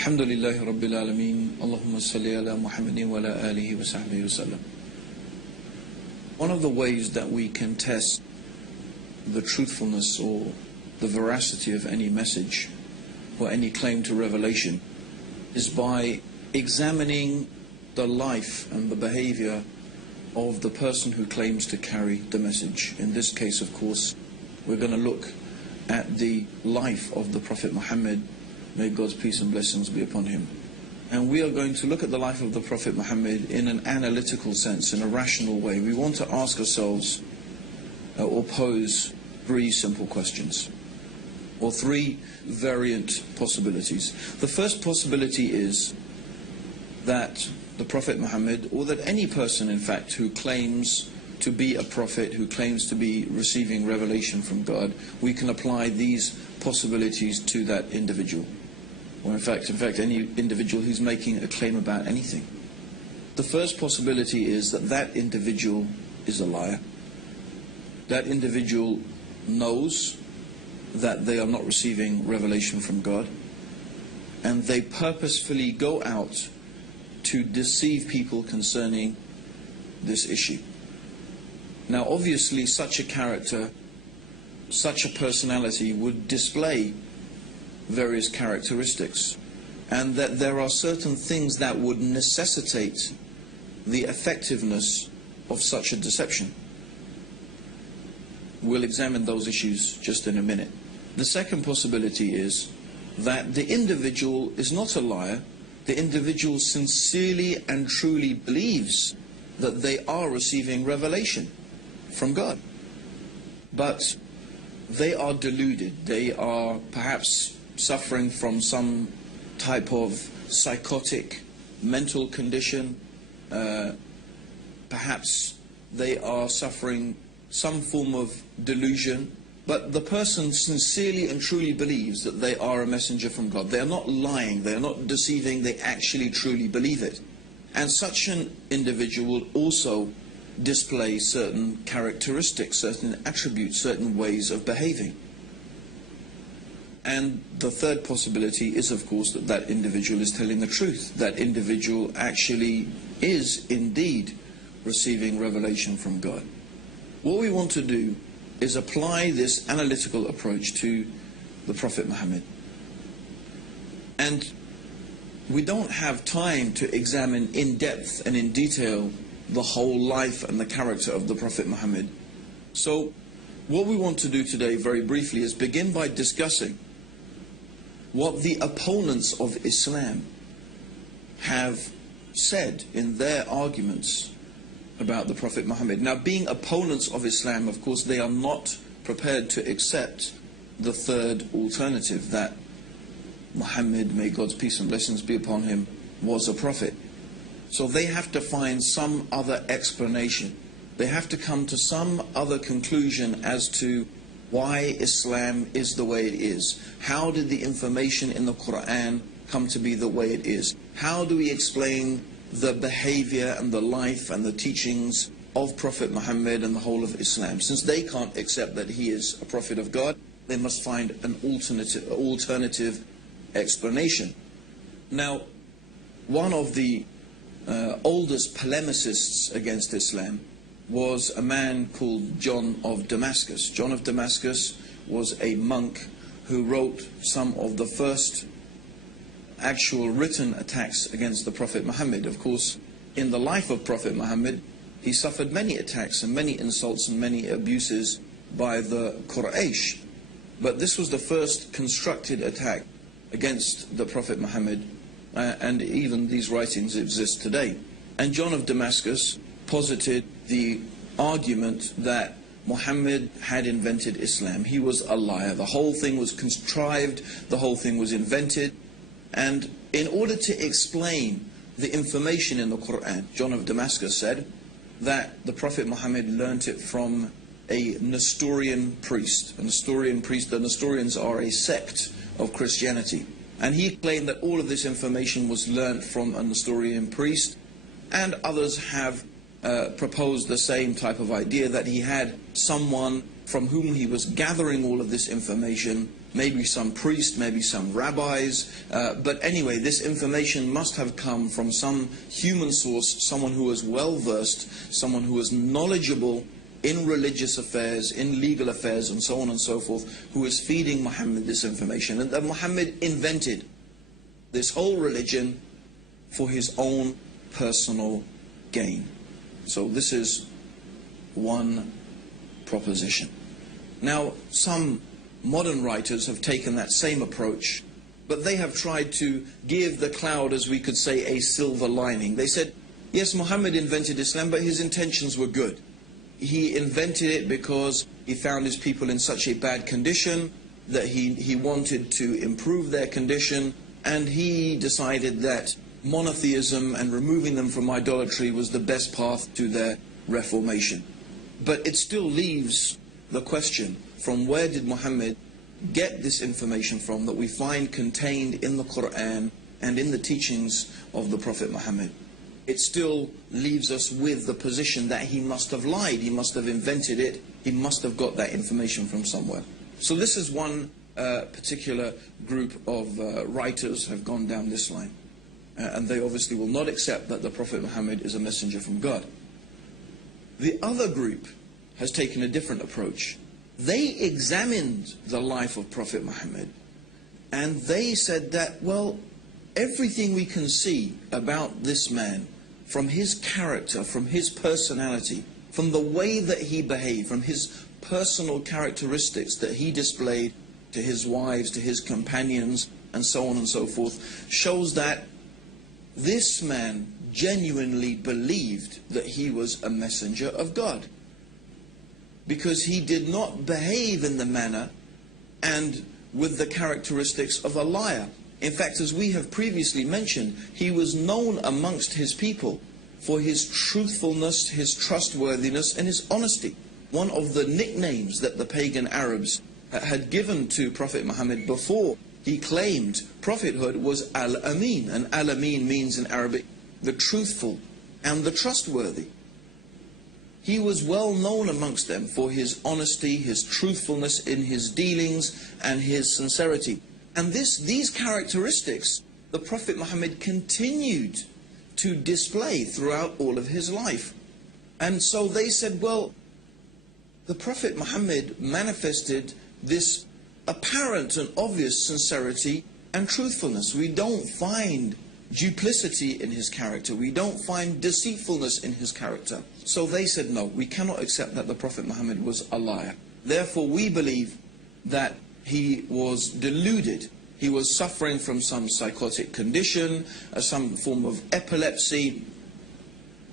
Alhamdulillahi Rabbil Alameen. Allahumma salli ala Muhammadin wa ala alihi wa sahbihi wa sallam. One of the ways that we can test the truthfulness or the veracity of any message or any claim to revelation is by examining the life and the behavior of the person who claims to carry the message. In this case, of course, we're going to look at the life of the Prophet Muhammad. May God's peace and blessings be upon him. And we are going to look at the life of the Prophet Muhammad in an analytical sense, in a rational way. We want to ask ourselves or pose three simple questions, or three variant possibilities. The first possibility is that the Prophet Muhammad, or that any person in fact who claims to be a prophet, who claims to be receiving revelation from God, we can apply these possibilities to that individual. Or in fact any individual who's making a claim about anything. The first possibility is that that individual is a liar. That individual knows that they are not receiving revelation from God, and they purposefully go out to deceive people concerning this issue. Now obviously such a character, such a personality would display various characteristics, and that there are certain things that would necessitate the effectiveness of such a deception. We'll examine those issues just in a minute. The second possibility is that the individual is not a liar. The individual sincerely and truly believes that they are receiving revelation from God, but they are deluded. They are perhaps suffering from some type of psychotic mental condition. Perhaps they are suffering some form of delusion, but the person sincerely and truly believes that they are a messenger from God. They are not lying, they are not deceiving, they actually truly believe it. And such an individual will also display certain characteristics, certain attributes, certain ways of behaving. And the third possibility is, of course, that that individual is telling the truth. That individual actually is indeed receiving revelation from God. What we want to do is apply this analytical approach to the Prophet Muhammad. And we don't have time to examine in depth and in detail the whole life and the character of the Prophet Muhammad. So what we want to do today, very briefly, is begin by discussing what the opponents of Islam have said in their arguments about the Prophet Muhammad. Now, being opponents of Islam, of course, they are not prepared to accept the third alternative, that Muhammad, may God's peace and blessings be upon him, was a prophet. So they have to find some other explanation. They have to come to some other conclusion as to why Islam is the way it is. How did the information in the Quran come to be the way it is? How do we explain the behavior and the life and the teachings of Prophet Muhammad and the whole of Islam? Since they can't accept that he is a prophet of God, they must find an alternative explanation. Now, one of the oldest polemicists against Islam was a man called John of Damascus. John of Damascus was a monk who wrote some of the first actual written attacks against the Prophet Muhammad. Of course, in the life of Prophet Muhammad, he suffered many attacks and many insults and many abuses by the Quraysh. But this was the first constructed attack against the Prophet Muhammad, and even these writings exist today. And John of Damascus posited the argument that Muhammad had invented Islam. He was a liar. The whole thing was contrived, the whole thing was invented. And in order to explain the information in the Quran, John of Damascus said that the Prophet Muhammad learnt it from a Nestorian priest. A Nestorian priest, the Nestorians are a sect of Christianity. And he claimed that all of this information was learnt from a Nestorian priest, and others have proposed the same type of idea, that he had someone from whom he was gathering all of this information, maybe some priest, maybe some rabbis, but anyway, this information must have come from some human source, someone who was well versed, someone who was knowledgeable in religious affairs, in legal affairs, and so on and so forth, who was feeding Muhammad this information. And that Muhammad invented this whole religion for his own personal gain. So this is one proposition. Now, some modern writers have taken that same approach, but they have tried to give the cloud, as we could say, a silver lining. They said, yes, Muhammad invented Islam, but his intentions were good. He invented it because he found his people in such a bad condition that he wanted to improve their condition, and he decided that monotheism and removing them from idolatry was the best path to their reformation. But it still leaves the question, from where did Muhammad get this information from that we find contained in the Quran and in the teachings of the Prophet Muhammad? It still leaves us with the position that he must have lied, he must have invented it, he must have got that information from somewhere. So this is one particular group of writers have gone down this line. And they obviously will not accept that the Prophet Muhammad is a messenger from God. The other group has taken a different approach. They examined the life of Prophet Muhammad, and they said that, well, everything we can see about this man, from his character, from his personality, from the way that he behaved, from his personal characteristics that he displayed to his wives, to his companions, and so on and so forth, shows that this man genuinely believed that he was a messenger of God, because he did not behave in the manner and with the characteristics of a liar. In fact, as we have previously mentioned, he was known amongst his people for his truthfulness, his trustworthiness, and his honesty. One of the nicknames that the pagan Arabs had given to Prophet Muhammad before he claimed prophethood was Al-Amin. And Al-Amin means in Arabic the truthful and the trustworthy. He was well known amongst them for his honesty, his truthfulness in his dealings, and his sincerity. And these characteristics the Prophet Muhammad continued to display throughout all of his life. And so they said, well, the Prophet Muhammad manifested this apparent and obvious sincerity and truthfulness. We don't find duplicity in his character. We don't find deceitfulness in his character. So they said, no, we cannot accept that the Prophet Muhammad was a liar. Therefore, we believe that he was deluded. He was suffering from some psychotic condition, some form of epilepsy,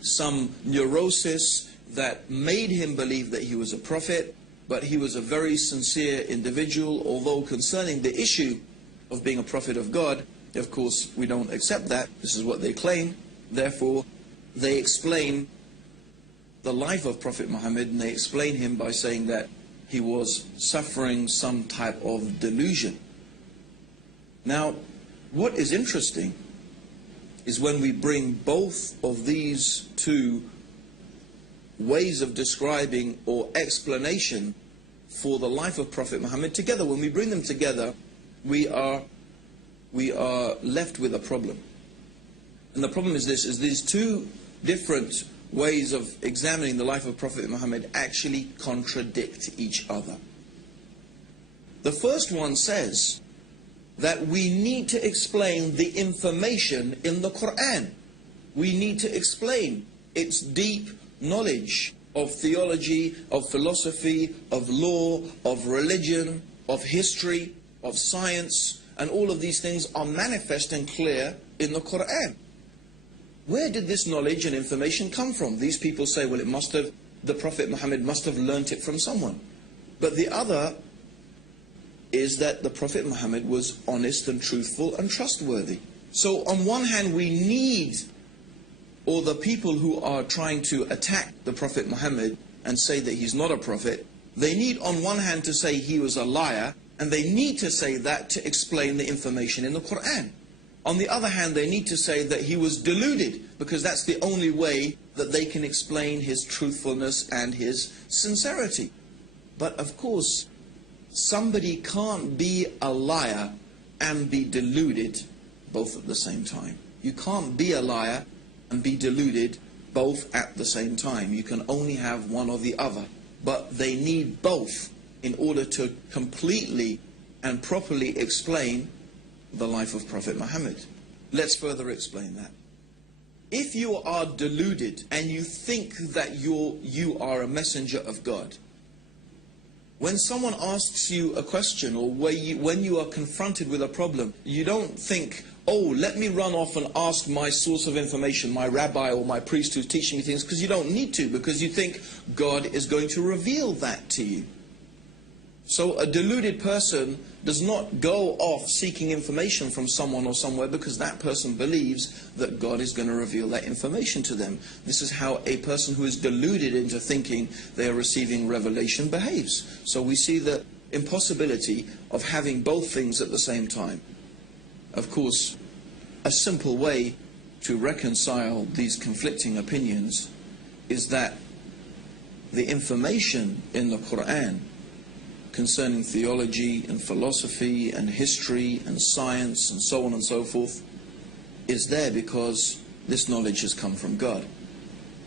some neurosis that made him believe that he was a prophet, but he was a very sincere individual, although concerning the issue of being a prophet of God, of course, we don't accept that. This is what they claim. Therefore, they explain the life of Prophet Muhammad, and they explain him by saying that he was suffering some type of delusion. Now, what is interesting is when we bring both of these two ways of describing or explanation for the life of Prophet Muhammad together, when we bring them together, we are left with a problem. And the problem is this, is these two different ways of examining the life of Prophet Muhammad actually contradict each other. The first one says that we need to explain the information in the Quran. We need to explain its deep knowledge of theology, of philosophy, of law, of religion, of history, of science, and all of these things are manifest and clear in the Quran. Where did this knowledge and information come from? These people say, well, the Prophet Muhammad must have learnt it from someone. But the other is that the Prophet Muhammad was honest and truthful and trustworthy. So on one hand, we need, or the people who are trying to attack the Prophet Muhammad and say that he's not a prophet, they need on one hand to say he was a liar, and they need to say that to explain the information in the Quran. On the other hand, they need to say that he was deluded, because that's the only way that they can explain his truthfulness and his sincerity. But of course, somebody can't be a liar and be deluded both at the same time. You can't be a liar and be deluded both at the same time. You can only have one or the other. But they need both in order to completely and properly explain the life of Prophet Muhammad. Let's further explain that. If you are deluded and you think that you are a messenger of God, when someone asks you a question, or when you are confronted with a problem, you don't think, oh, let me run off and ask my source of information, my rabbi or my priest who's teaching me things, because you don't need to, because you think God is going to reveal that to you. So a deluded person does not go off seeking information from someone or somewhere because that person believes that God is going to reveal that information to them. This is how a person who is deluded into thinking they are receiving revelation behaves. So we see the impossibility of having both things at the same time. Of course, a simple way to reconcile these conflicting opinions is that the information in the Quran concerning theology and philosophy and history and science and so on and so forth is there because this knowledge has come from God.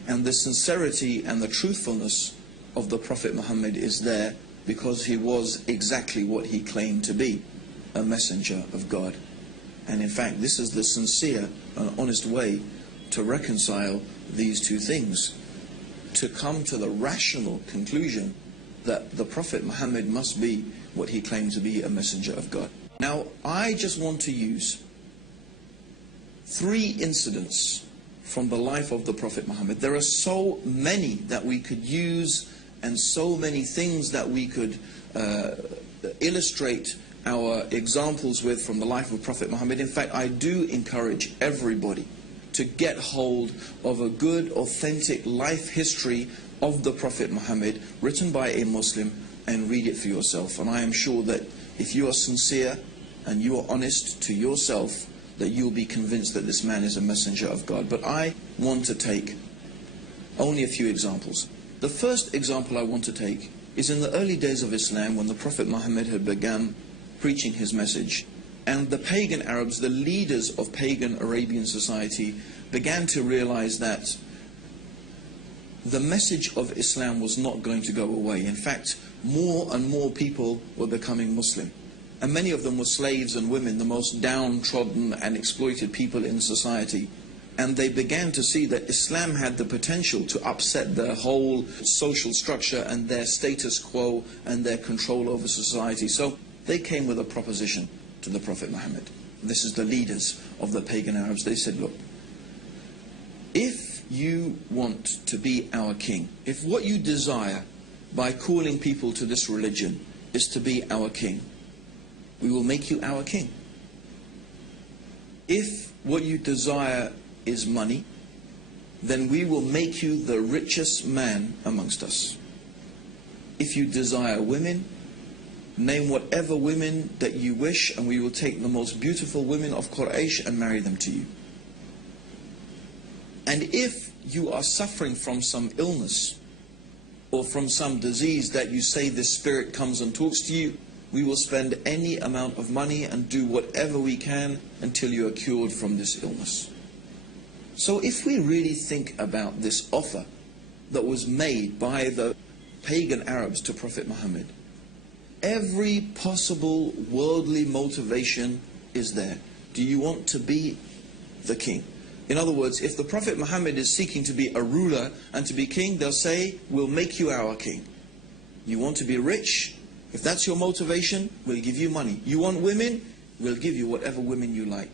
And the sincerity and the truthfulness of the Prophet Muhammad is there because he was exactly what he claimed to be, a messenger of God. And in fact, this is the sincere and honest way to reconcile these two things, to come to the rational conclusion that the Prophet Muhammad must be what he claimed to be, a messenger of God. Now, I just want to use 3 incidents from the life of the Prophet Muhammad. There are so many that we could use and so many things that we could illustrate our examples with from the life of Prophet Muhammad. In fact, I do encourage everybody to get hold of a good, authentic life history of the Prophet Muhammad written by a Muslim and read it for yourself. And I am sure that if you are sincere and you are honest to yourself, that you'll be convinced that this man is a messenger of God. But I want to take only a few examples. The first example I want to take is in the early days of Islam, when the Prophet Muhammad had begun preaching his message, and the pagan Arabs, the leaders of pagan Arabian society, began to realize that the message of Islam was not going to go away. In fact, more and more people were becoming Muslim. And many of them were slaves and women, the most downtrodden and exploited people in society. And they began to see that Islam had the potential to upset their whole social structure and their status quo and their control over society. So they came with a proposition to the Prophet Muhammad. This is the leaders of the pagan Arabs. They said, look, if you want to be our king, if what you desire by calling people to this religion is to be our king, we will make you our king. If what you desire is money, then we will make you the richest man amongst us. If you desire women, name whatever women that you wish, and we will take the most beautiful women of Quraysh and marry them to you. And if you are suffering from some illness or from some disease that you say this spirit comes and talks to you, we will spend any amount of money and do whatever we can until you are cured from this illness. So if we really think about this offer that was made by the pagan Arabs to Prophet Muhammad, every possible worldly motivation is there. Do you want to be the king? In other words, if the Prophet Muhammad is seeking to be a ruler and to be king, they'll say, we'll make you our king. You want to be rich? If that's your motivation, we'll give you money. You want women? We'll give you whatever women you like.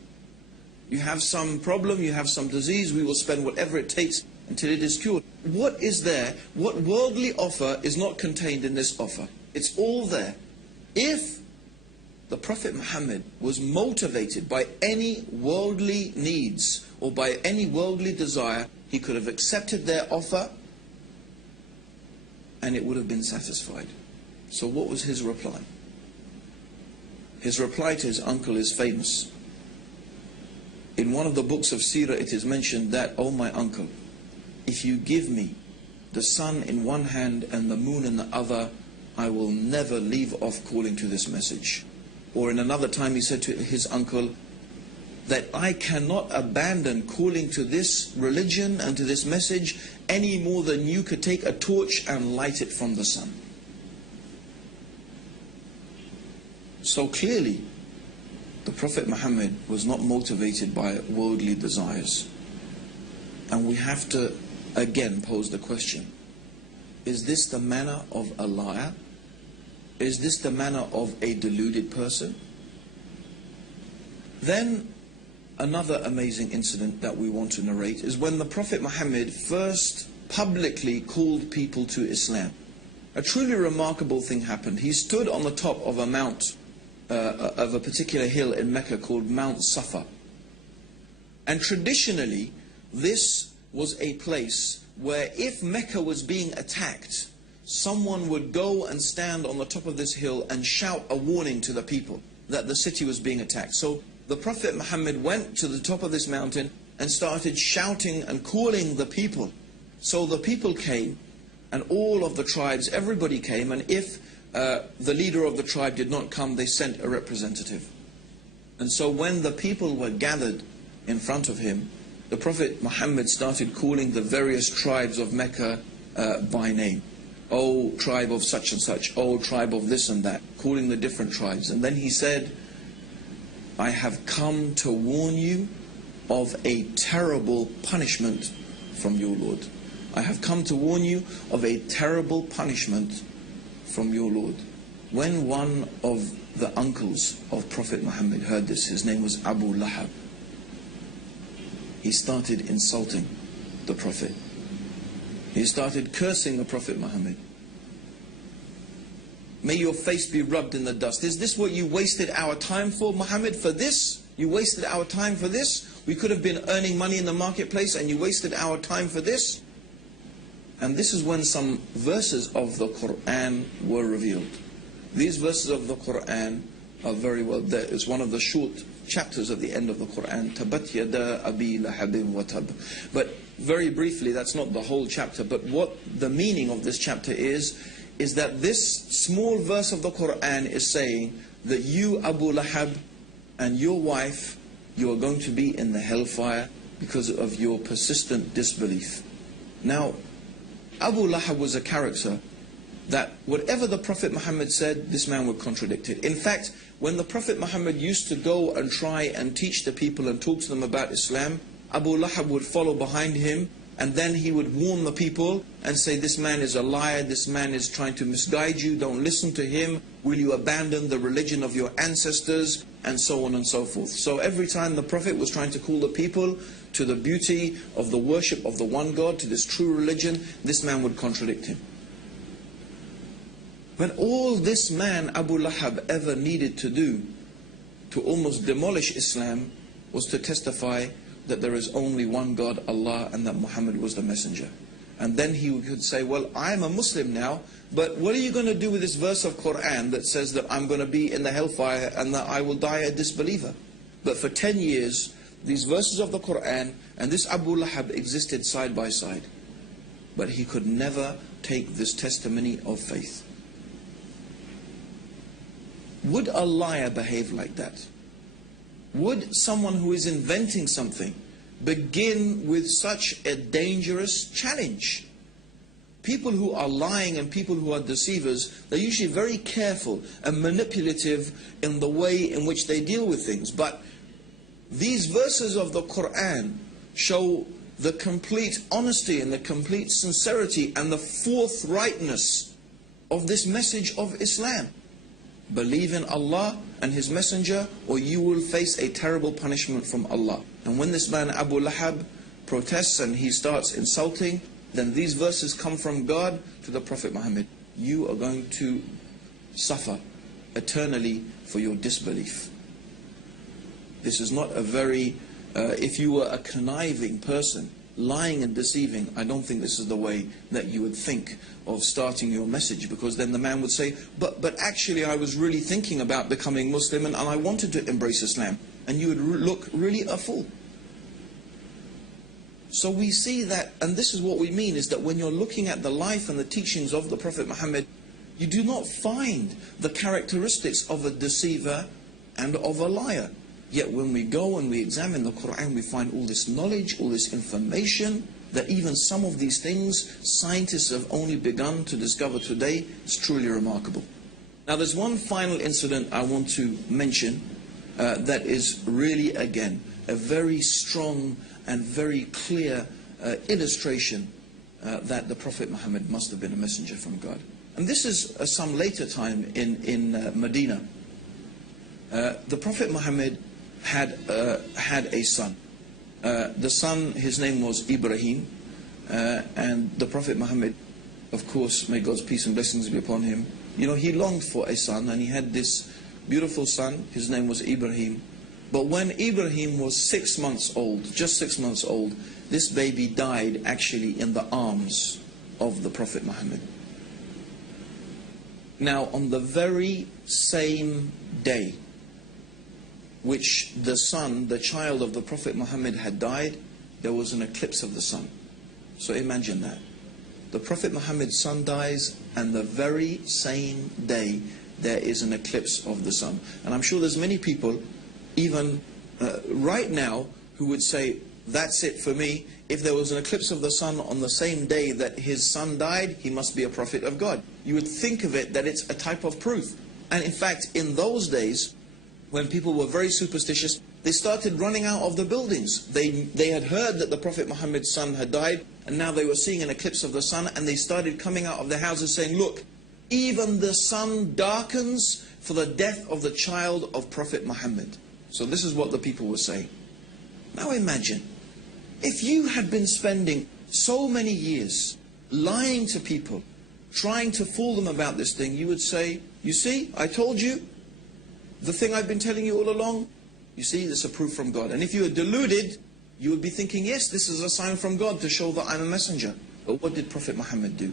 You have some problem, you have some disease, we will spend whatever it takes until it is cured. What is there? What worldly offer is not contained in this offer? It's all there. If the Prophet Muhammad was motivated by any worldly needs or by any worldly desire, he could have accepted their offer and it would have been satisfied. So what was his reply? His reply to his uncle is famous. In one of the books of Seerah it is mentioned that, oh my uncle, if you give me the sun in one hand and the moon in the other, I will never leave off calling to this message. Or in another time he said to his uncle, that I cannot abandon calling to this religion and to this message any more than you could take a torch and light it from the sun. So clearly, the Prophet Muhammad was not motivated by worldly desires. And we have to again pose the question, is this the manner of a liar? Is this the manner of a deluded person? Then another amazing incident that we want to narrate is when the Prophet Muhammad first publicly called people to Islam. A truly remarkable thing happened. He stood on the top of a mount, of a particular hill in Mecca called Mount Safa. And traditionally, this was a place where if Mecca was being attacked, someone would go and stand on the top of this hill and shout a warning to the people that the city was being attacked. So the Prophet Muhammad went to the top of this mountain and started shouting and calling the people. So the people came, and all of the tribes, everybody came, and if the leader of the tribe did not come, they sent a representative. And so when the people were gathered in front of him, the Prophet Muhammad started calling the various tribes of Mecca by name. Oh, tribe of such and such, oh, tribe of this and that, calling the different tribes. And then he said, I have come to warn you of a terrible punishment from your Lord. I have come to warn you of a terrible punishment from your Lord. When one of the uncles of Prophet Muhammad heard this, his name was Abu Lahab, he started insulting the Prophet. He started cursing the Prophet Muhammad. May your face be rubbed in the dust. Is this what you wasted our time for, Muhammad? For this? You wasted our time for this? We could have been earning money in the marketplace and you wasted our time for this? And this is when some verses of the Quran were revealed. These verses of the Quran are very well there. It's one of the short chapters at the end of the Quran. Tabat yada abi lahabin wa tab. But very briefly, that's not the whole chapter, but what the meaning of this chapter is that this small verse of the Quran is saying that you, Abu Lahab, and your wife, you are going to be in the hellfire because of your persistent disbelief. Now, Abu Lahab was a character that whatever the Prophet Muhammad said, this man would contradict it. In fact, when the Prophet Muhammad used to go and try and teach the people and talk to them about Islam, Abu Lahab would follow behind him, and then he would warn the people and say, this man is a liar, this man is trying to misguide you, don't listen to him, will you abandon the religion of your ancestors, and so on and so forth. So every time the Prophet was trying to call the people to the beauty of the worship of the one God, to this true religion, this man would contradict him. But all this man, Abu Lahab, ever needed to do to almost demolish Islam was to testify that there is only one God, Allah, and that Muhammad was the messenger. And then he could say, well, I am a Muslim now, but what are you going to do with this verse of Quran that says that I'm going to be in the hellfire and that I will die a disbeliever? But for 10 years, these verses of the Quran and this Abu Lahab existed side by side. But he could never take this testimony of faith. Would a liar behave like that? Would someone who is inventing something begin with such a dangerous challenge? People who are lying and people who are deceivers, they're usually very careful and manipulative in the way in which they deal with things. But these verses of the Quran show the complete honesty and the complete sincerity and the forthrightness of this message of Islam. Believe in Allah and His Messenger, or you will face a terrible punishment from Allah. And when this man Abu Lahab protests and he starts insulting, then these verses come from God to the Prophet Muhammad. You are going to suffer eternally for your disbelief. This is not a very, if you were a conniving person, lying and deceiving, I don't think this is the way that you would think of starting your message, because then the man would say, but actually I was really thinking about becoming Muslim and I wanted to embrace Islam. And you would look really a fool. So we see that, and this is what we mean, is that when you're looking at the life and the teachings of the Prophet Muhammad, You do not find the characteristics of a deceiver and of a liar. Yet when we go and we examine the Quran, we find all this knowledge, all this information, that even some of these things scientists have only begun to discover today. It's truly remarkable. Now there's one final incident I want to mention that is really, again, a very strong and very clear illustration that the Prophet Muhammad must have been a messenger from God. And this is some later time in Medina. The Prophet Muhammad had a son. The son, his name was Ibrahim, and the Prophet Muhammad, of course, may God's peace and blessings be upon him, you know, he longed for a son, and he had this beautiful son. His name was Ibrahim. But when Ibrahim was 6 months old, just 6 months old, this baby died actually in the arms of the Prophet Muhammad. Now, on the very same day which the son, the child of the Prophet Muhammad had died, there was an eclipse of the sun. So imagine that. The Prophet Muhammad's son dies, and the very same day there is an eclipse of the sun. And I'm sure there's many people, even right now, who would say, that's it for me. If there was an eclipse of the sun on the same day that his son died, he must be a prophet of God. You would think of it that it's a type of proof. And in fact, in those days, when people were very superstitious, they started running out of the buildings. They had heard that the Prophet Muhammad's son had died, and now they were seeing an eclipse of the sun, and they started coming out of their houses saying, look, even the sun darkens for the death of the child of Prophet Muhammad. So this is what the people were saying. Now imagine, if you had been spending so many years lying to people, trying to fool them about this thing, you would say, you see, I told you, the thing I've been telling you all along, you see, this is a proof from God. And if you were deluded, you would be thinking, yes, this is a sign from God to show that I'm a messenger. But what did Prophet Muhammad do?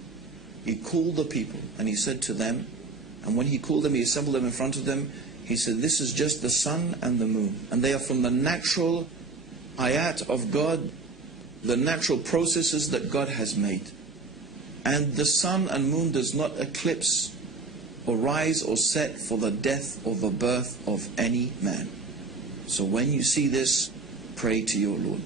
He called the people and he said to them, and when he called them, he assembled them in front of them, he said, this is just the sun and the moon. And they are from the natural ayat of God, the natural processes that God has made. And the sun and moon does not eclipse or rise or set for the death or the birth of any man. So when you see this, pray to your Lord.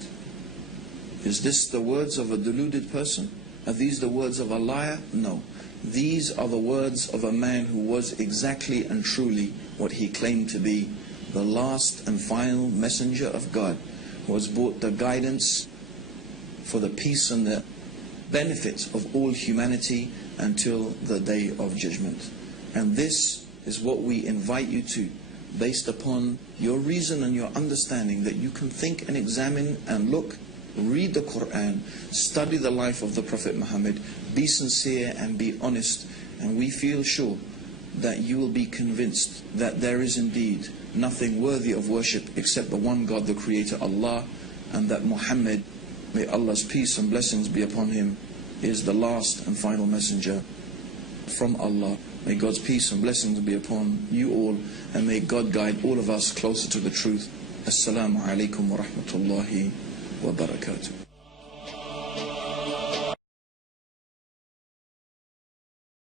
Is this the words of a deluded person? Are these the words of a liar? No. These are the words of a man who was exactly and truly what he claimed to be, the last and final messenger of God, who has brought the guidance for the peace and the benefits of all humanity until the day of judgment. And this is what we invite you to, based upon your reason and your understanding, that you can think and examine and look, read the Quran, study the life of the Prophet Muhammad, be sincere and be honest, and we feel sure that you will be convinced that there is indeed nothing worthy of worship except the one God, the Creator, Allah, and that Muhammad, may Allah's peace and blessings be upon him, is the last and final messenger from Allah. May God's peace and blessings be upon you all, and may God guide all of us closer to the truth. Assalamu alaikum wa rahmatullahi wa barakatuh.